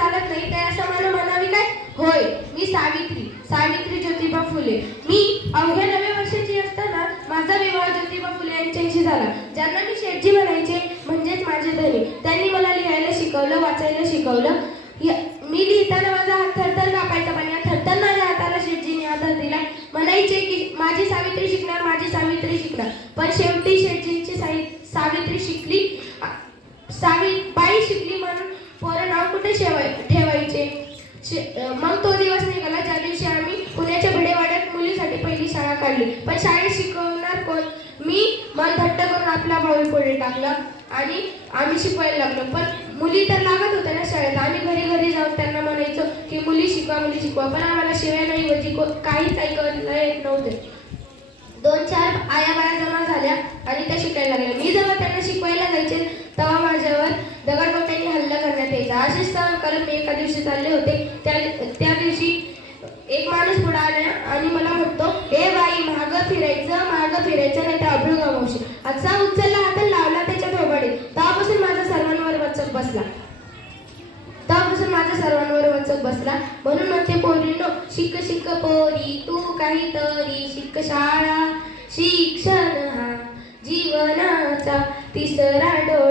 चालत नाही तर असं मला म्हणावी काय? होय मी सावित्री सावित्री ज्योतिबा फुले. मी अवघ्या नव्या वर्षाची असताना माझा विवाह ज्योतिबा फुले यांच्याशी झाला. ज्यांना मी शेटजी म्हणायचे म्हणजेच माझे धनी. त्यांनी मला लिहायला शिकवलं वाचायला शिकवलं. मी लिहिताना माझा हात थरथर कापायचा पण या थरथरणाऱ्या हाताला शेटजीने आधार दिला. म्हणायचे की माझी सावित्री शिकणार माझी सावित्री शिकणार. पण शेवटी शेटजींची साई सावित्री शिकली. सावि बाई शिकली म्हणून कुठे शेवाय ठेवायचे? शे- मग तो दिवस निघाला. ज्या दिवशी आम्ही पुण्याच्या भिडेवाड्यात मुलीसाठी पहिली शाळा काढली. पण शाळेत शिकवणार कोण? मी मन थट्ट करून आपला भाऊ पुढे टाकला आणि आम्ही शिकवायला लागलो. पण मुली तर लागत होत्या ना शाळेत. आम्ही घरी घरी जाऊन त्यांना म्हणायचो की मुली शिकवा मुली शिकवा. पण आम्हाला शिवाय नाही होती को- काहीच ऐकायला येत नव्हते. दोन चार आया बाया जमा झाल्या आणि त्या शिकायला लागल्या. मी जेव्हा त्यांना शिकवायला जायचे तेव्हा माझ्यावर असेच मी एका दिवशी चालले होते. त्या त्या दिवशी एक माणूस पुढे आला आणि मला म्हणतो हे बाई माग फिरायचं माग फिरायचं नाही तर अभ्रू गमावशी असा उचलला हात लावला त्याच्या थोबाडी तेव्हापासून माझा सर्वांवर वचक बसला. तेव्हापासून माझ्या सर्वांवर वचक बसला. म्हणून म्हणते पोरीनो शिक शिक पोरी तू काहीतरी शिक शाळा शिक्षण हा जीवनाचा तिसरा डोळा